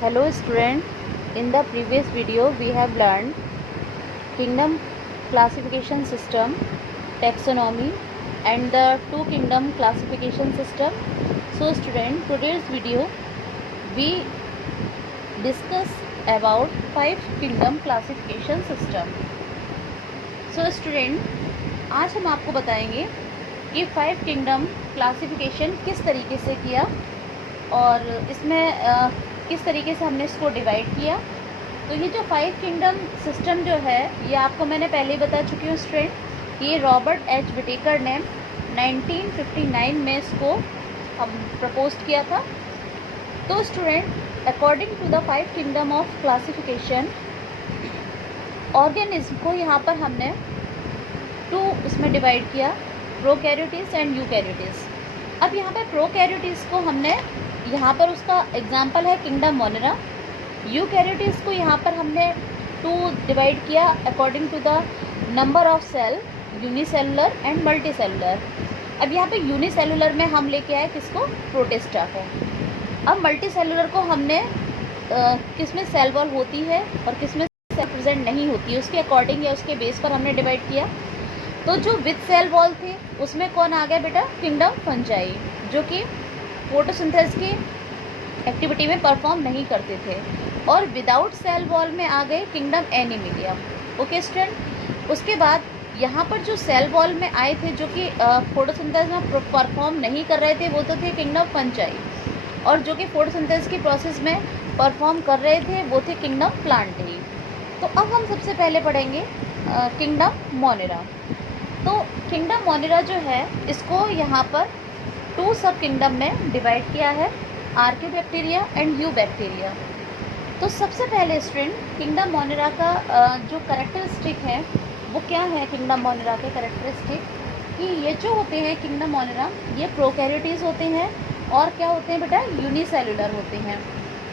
Hello student, in the previous video we have learned kingdom classification system, taxonomy and the two kingdom classification system. So student, today's video we discuss about five kingdom classification system. So student, आज हम आपको बताएंगे कि five kingdom classification किस तरीके से किया और इसमें किस तरीके से हमने इसको डिवाइड किया। तो ये जो फाइव किंगडम सिस्टम जो है ये आपको मैंने पहले ही बता चुकी हूँ स्टूडेंट। ये रॉबर्ट एच विटेकर ने 1959 में इसको प्रपोज किया था। तो student, according to the five kingdom of classification, organism को यहाँ पर हमने टू इसमें डिवाइड किया, प्रोकैरियोटिस एंड यूकैरियोटिस। अब यहाँ पे प्रोकैरियोटिस को हमने यहाँ पर उसका एग्जाम्पल है किंगडम मोनेरा। यूकैरियोटिस को यहाँ पर हमने टू डिवाइड किया according to the number of cell, unicellular and multicellular. अब यहाँ पे यूनिसेलुलर में हम लेके आए किसको, प्रोटिस्टा को। अब मल्टीसेलुलर को हमने किसमें सेल वॉल होती है और किसमें सेल प्रेजेंट नहीं होती है उसके अकॉर्डिंग या उसके बेस पर हमने डिवाइड किया। तो जो विद सेल वॉल थे उसमें कौन आ गया बेटा, किंगडम फंजाई, जो कि फोटोसिंथेसिस की एक्टिविटी में परफॉर्म नहीं करते थे। और विदाउट सेल वॉल में आ गए किंगडम एनिमिलिया। ओके स्टूडेंट, उसके बाद यहाँ पर जो सेल वॉल में आए थे जो कि फोटोसिंथेसिस में परफॉर्म नहीं कर रहे थे वो तो थे किंगडम फंजाई, और जो कि फोटोसिंथेसिस की प्रोसेस में परफॉर्म कर रहे थे वो थे किंगडम प्लांटेई। तो अब हम सबसे पहले पढ़ेंगे किंगडम मोनेरा। तो किंगडम मोनेरा जो है इसको यहाँ पर टू सब किंगडम में डिवाइड किया है, आर्कियोबैक्टीरिया एंड यूबैक्टीरिया। तो सबसे पहले स्टूडेंट, किंगडम मोनेरा का जो कैरेक्टरिस्टिक है वो क्या है। किंगडम मोनेरा के कैरेक्टरिस्टिक कि ये जो होते हैं किंगडम मोनेरा ये प्रोकैरियोटिस होते हैं और क्या होते हैं बेटा, यूनिसेलुलर होते हैं।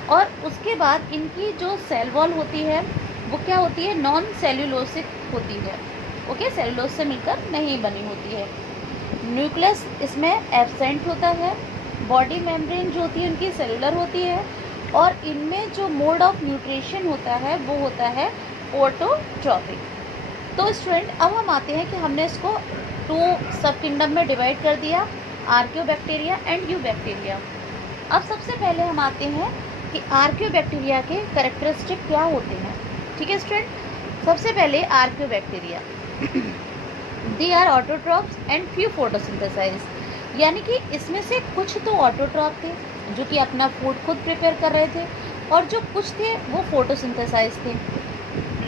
और उसके बाद इनकी जो सेल वॉल होती है वो क्या होती है, नॉन सेल्यूलोसिक होती है। ओके, सेलुलोज से मिलकर नहीं बनी होती है। न्यूक्लियस इसमें एब्सेंट होता है। बॉडी मेम्ब्रेन जो होती है उनकी सेलुलर होती है। और इनमें जो मोड ऑफ न्यूट्रिशन होता है वो होता है ऑटोट्रॉपिक। तो स्टूडेंट, अब हम आते हैं कि हमने इसको टू सब किंगडम में डिवाइड कर दिया, आर्कियोबैक्टीरिया एंड यूबैक्टीरिया। अब सबसे पहले हम आते हैं कि आर्कियोबैक्टीरिया के कैरेक्टरिस्टिक क्या होते हैं। ठीक है स्टूडेंट, सबसे पहले archaeobacteria they are autotrophs and few photosynthesize, यानी कि इसमें से कुछ तो ऑटोट्रॉप थे जो कि अपना फूड खुद प्रिपेयर कर रहे थे और जो कुछ थे वो फोटोसिंथेसाइज थे।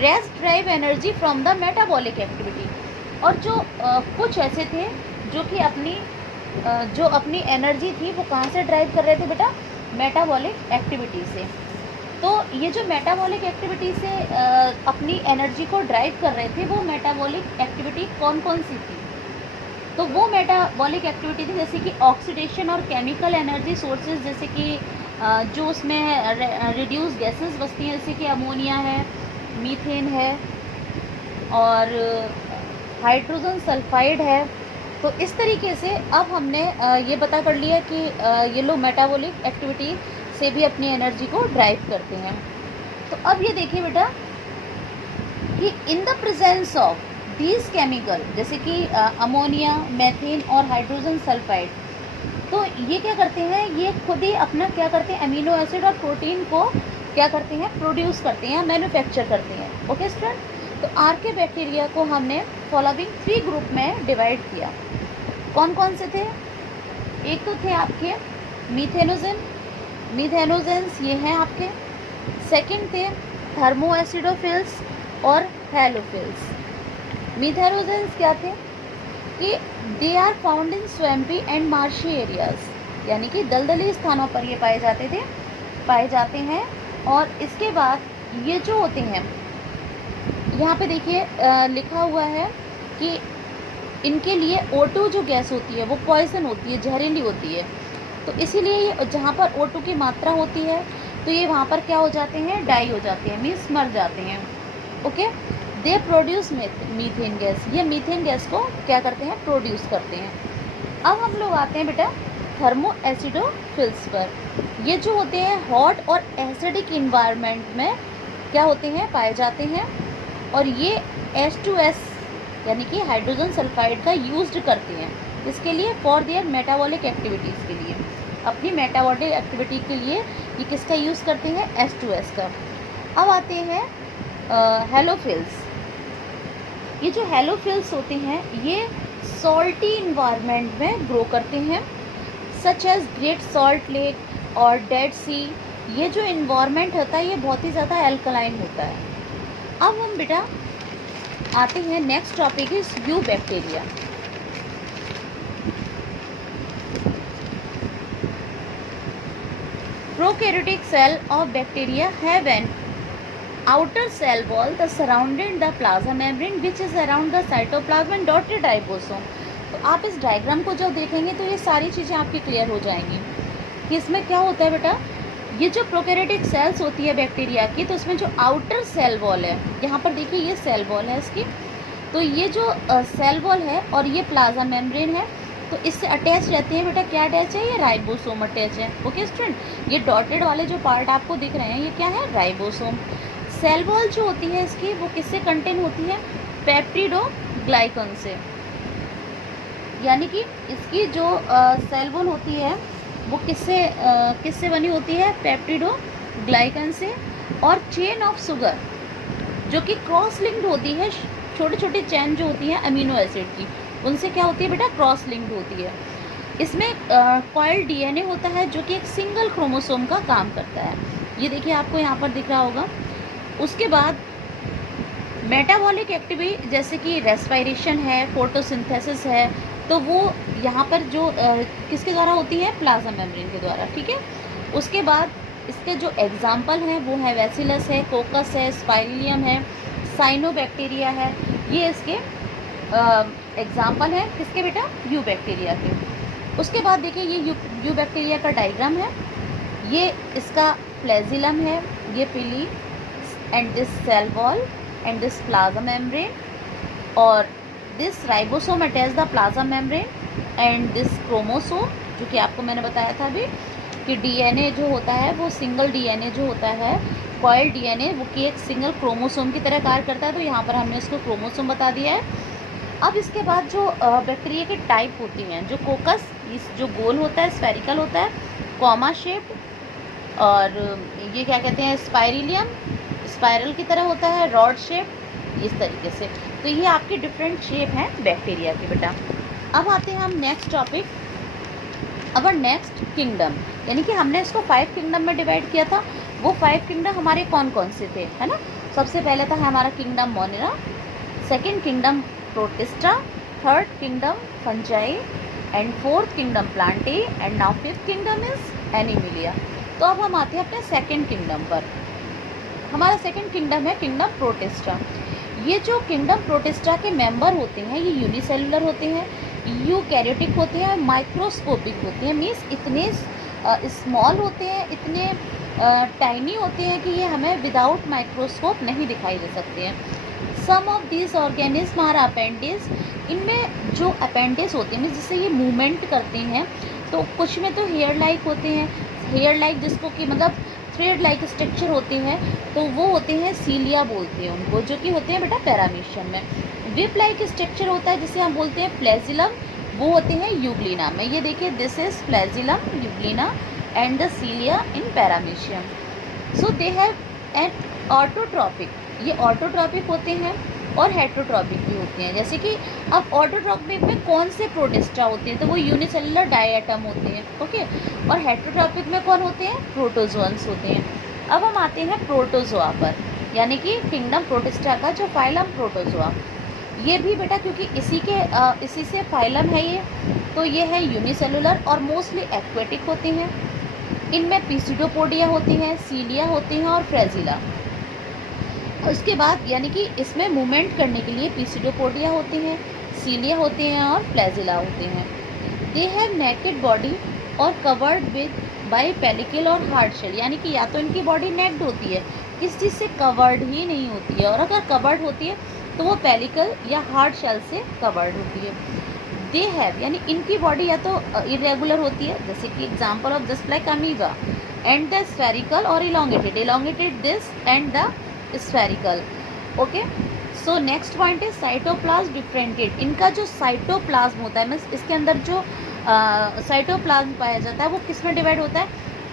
Rest drive energy from the metabolic activity, और जो कुछ ऐसे थे जो कि अपनी एनर्जी थी वो कहाँ से ड्राइव कर रहे थे बेटा, मेटाबॉलिक एक्टिविटी से। तो ये जो मेटाबॉलिक एक्टिविटी से अपनी एनर्जी को ड्राइव कर रहे थे वो मेटाबॉलिक एक्टिविटी कौन कौन सी थी। तो वो मेटाबॉलिक एक्टिविटी थी जैसे कि ऑक्सीडेशन और केमिकल एनर्जी सोर्सेज, जैसे कि जो उसमें रिड्यूस गैसेस बसती हैं जैसे कि अमोनिया है, मीथेन है और हाइड्रोजन सल्फाइड है। तो इस तरीके से अब हमने ये पता कर लिया कि ये लोग मेटाबॉलिक एक्टिविटी से भी अपनी एनर्जी को ड्राइव करते हैं। तो अब ये देखिए बेटा कि in the presence of these chemical जैसे कि अमोनिया, मीथेन और हाइड्रोजन सल्फाइड, तो ये क्या करते हैं, ये खुद ही अपना क्या करते हैं, अमीनो एसिड और प्रोटीन को क्या करते हैं, प्रोड्यूस करते हैं, मैन्युफैक्चर करते हैं। ओके स्टूडेंट, तो आर्कियोबैक्टीरिया को हमने फॉलोइंग थ्री ग्रुप में डिवाइड किया। कौन कौन से थे, एक तो थे आपके मीथेनोजेंस, ये हैं आपके। सेकंड थे थर्मोएसिडोफिल्स और हैलोफिल्स। मीथेनोजेंस क्या थे कि they are found in swampy and marshy areas, यानी कि दलदली स्थानों पर ये पाए जाते हैं। और इसके बाद ये जो होते हैं यहाँ पे देखिए लिखा हुआ है कि इनके लिए O2 जो गैस होती है वो पॉइजन होती है, जहरीली होती है। तो इसीलिए ये जहाँ पर O2 की मात्रा होती है तो ये वहाँ पर क्या हो जाते हैं, डाई हो जाते हैं, मीन्स मर जाते हैं। Okay, they produce methane gas, ये मीथेन गैस को क्या करते हैं, प्रोड्यूस करते हैं। अब हम लोग आते हैं बेटा थर्मो एसिडोफिल्स पर। ये जो होते हैं हॉट और एसिडिक इन्वायरमेंट में क्या होते हैं, पाए जाते हैं, और ये H2S यानी कि हाइड्रोजन सल्फाइड का यूज्ड करते हैं। इसके लिए फॉर देयर मेटाबॉलिक एक्टिविटीज़ के लिए, अपनी मेटाबॉलिक एक्टिविटी के लिए ये किसका यूज़ करते हैं, H2S का। अब आते हैं हेलोफिल्स। ये जो हेलोफिल्स होते हैं ये सॉल्टी इन्वायरमेंट में ग्रो करते हैं, such as Great Salt Lake और डेड सी। ये जो इन्वायरमेंट होता है ये बहुत ही ज़्यादा एल्कलाइन होता है। अब हम बेटा आते हैं, next topic is eubacteria. Prokaryotic cell of bacteria have an outer cell wall the surrounding the plasma membrane which is around the cytoplasm and dotted ribosome। तो आप इस डायग्राम को जब देखेंगे तो ये सारी चीज़ें आपकी क्लियर हो जाएंगी कि इसमें क्या होता है बेटा। ये जो प्रोकैरियोटिक सेल्स होती है बैक्टीरिया की, तो इसमें जो आउटर सेल वॉल है, यहाँ पर देखिए ये सेल वॉल है इसकी, तो ये जो सेल वॉल है और ये प्लाज्मा मेम्ब्रेन है, तो इससे अटैच रहते हैं बेटा, क्या अटैच है, ये राइबोसोम अटैच है। ओके स्टूडेंट, ये डॉटेड वाले जो पार्ट आपको दिख रहे हैं ये क्या है, राइबोसोम। सेल वॉल जो होती है इसकी वो किससे कंटेन होती है, पेप्टिडोग्लाइकन से, यानी कि इसकी जो सेल वॉल होती है वो किससे बनी होती है, पेप्टिडोग्लाइकन से। और चेन ऑफ शुगर जो कि क्रॉस लिंक्ड होती है, छोटी छोटी चेन जो होती है अमीनो एसिड की, उनसे क्या होती है बेटा, क्रॉस लिंक्ड होती है। इसमें कॉइल डीएनए होता है जो कि एक सिंगल क्रोमोसोम का काम करता है। ये देखिए आपको यहाँ पर दिख रहा होगा। उसके बाद मेटाबॉलिक एक्टिविटी जैसे कि रेस्पिरेशन है, फोटोसिंथेसिस है, तो वो यहाँ पर जो किसके द्वारा होती है, प्लाज्मा मेम्ब्रेन के द्वारा। ठीक है, उसके बाद इसके जो एग्जाम्पल हैं वो है बैसिलस है, कोकस है, स्पाइरिलियम है, साइनोबैक्टीरिया है। ये इसके एग्जाम्पल हैं किसके बेटा, यू बैक्टीरिया के। उसके बाद देखिए ये यू बैक्टीरिया का डायग्राम है, ये इसका फ्लैजिलम है, ये पिली and this cell wall and this plasma membrane, और this ribosome attach the plasma membrane and this chromosome, जो कि आपको मैंने बताया था अभी कि डीएनए जो होता है वो सिंगल डीएनए जो होता है, कॉइल डीएनए, वो कि एक सिंगल क्रोमोसोम की तरह कार्य करता है, तो यहाँ पर हमने इसको क्रोमोसोम बता दिया है। अब इसके बाद जो बैक्टीरिया के टाइप होती हैं, जो कोकस इस जो गोल होता है, स्फेरिकल होता है, कॉमा शेप, और ये क्या कहते हैं, स्पाइरिलियम स्पाइरल की तरह होता है, रॉड शेप, इस तरीके से। तो ये आपकी डिफरेंट शेप हैं बैक्टीरिया की बेटा। अब आते हैं हम next topic, our next kingdom, यानी कि हमने इसको 5 किंगडम में डिवाइड किया था। वो 5 किंगडम हमारे कौन कौन से थे, है ना। सबसे पहले था हमारा kingdom Monera, second kingdom protista, third kingdom fungi, and fourth kingdom Plantae, and now 5th kingdom is Animalia. तो अब हम आते हैं अपने सेकेंड किंगडम पर। हमारा सेकंड किंगडम है किंगडम प्रोटिस्टा। ये जो किंगडम प्रोटिस्टा के मेंबर होते हैं ये यूनिसेलुलर होते हैं, यूकैरियोटिक होते हैं, माइक्रोस्कोपिक होते हैं, मीन्स इतने स्मॉल होते हैं, इतने टाइनी होते हैं कि ये हमें विदाउट माइक्रोस्कोप नहीं दिखाई दे सकते हैं। Some of these organisms are appendix, इनमें जो अपेंडिस होते हैं जिससे ये मूवमेंट करते हैं, तो कुछ में तो हेयर लाइक होते हैं, हेयर लाइक जिसको कि मतलब थ्रेड लाइक स्ट्रक्चर होते हैं, तो वो होते हैं सीलिया बोलते हैं उनको, जो कि होते हैं बेटा पैरामीशियम में। विप लाइक स्ट्रक्चर होता है जिसे हम बोलते हैं फ्लैजिलम, वो होते हैं यूग्लिना में। ये देखिए this is flagellum, Euglena and the cilia in Paramecium. So they have an autotrophic, ये ऑटोट्रॉपिक होते हैं और हेटरोट्रॉपिक भी होते हैं। जैसे कि अब ऑटोट्रॉपिक में कौन से प्रोटिस्टा होते हैं, तो वो यूनिसेलुलर डायटम होते हैं, ओके। और हेटरोट्रॉपिक में कौन होते हैं, प्रोटोजोअन्स होते हैं। अब हम आते हैं प्रोटोजोआ पर, यानी कि किंगडम प्रोटिस्टा का जो फाइलम प्रोटोजोआ, ये भी बेटा क्योंकि इसी से फाइलम है ये, तो ये है यूनिसेलुलर और मोस्टली एक्वेटिक होते हैं। इनमें पिसिडोपोडिया होती हैं, सीलिया होती हैं और फ्रेजिला। उसके बाद यानी कि इसमें मूवमेंट करने के लिए पिसिडोपोडिया होते हैं, सीलिया होते हैं और फ्लैजिला होते हैं। दे हैव नेकेड बॉडी और कवर्ड विद बाय पेलिकल और हार्ड शेल, यानी कि या तो इनकी बॉडी नेक्ड होती है, किस चीज़ से कवर्ड ही नहीं होती है, और अगर कवर्ड होती है तो वो पेलिकल या हार्ड शेल से कवर्ड होती है। दे हैव यानी इनकी बॉडी या तो इरेगुलर होती है, जैसे कि example of just like amoeba, and the spherical और elongated this and the spherical. Okay, so next point है साइटोप्लाज्म डिफरेंटिएट। इनका जो साइटोप्लाज्म होता है मीन्स इसके अंदर जो साइटोप्लाज्म पाया जाता है वो किस में डिवाइड होता है,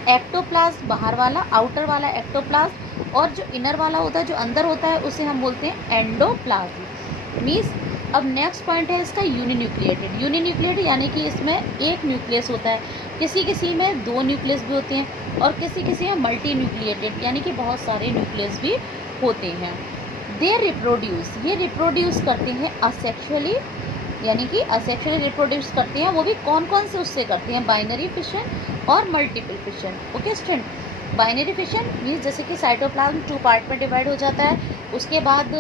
एक्टोप्लाज्म बाहर वाला, आउटर वाला एक्टोप्लाज्म, और जो इनर वाला होता है जो अंदर होता है उसे हम बोलते हैं एंडोप्लाज्म। मीन्स अब नेक्स्ट पॉइंट है इसका यूनिन्यूक्लिएटेड। यूनिन्यूक्लिएटेड यानी कि इसमें एक न्यूक्लियस होता है, किसी किसी में 2 न्यूक्लियस भी होते हैं, और किसी किसी में मल्टी न्यूक्लिएटेड यानी कि बहुत सारे न्यूक्लियस भी होते हैं। दे रिप्रोड्यूस, ये रिप्रोड्यूस करते हैं असेक्सुअली, यानी कि असेक्सुअली रिप्रोड्यूस करते हैं, वो भी कौन कौन से उससे करते हैं, बाइनरी फिशन और multiple fission. Okay student, binary fission means जैसे कि साइटोप्लाज्म 2 पार्ट में डिवाइड हो जाता है, उसके बाद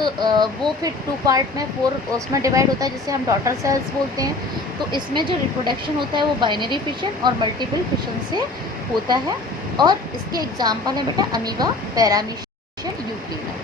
वो फिर 2 पार्ट में 4 उसमें डिवाइड होता है जिसे हम डॉटर सेल्स बोलते हैं। तो इसमें जो रिप्रोडक्शन होता है वो बाइनरी फिशन और मल्टीपल फिशन से होता है, और इसके एग्जाम्पल है बेटा अमीबा, पैरामीशियम, यूक्लिना।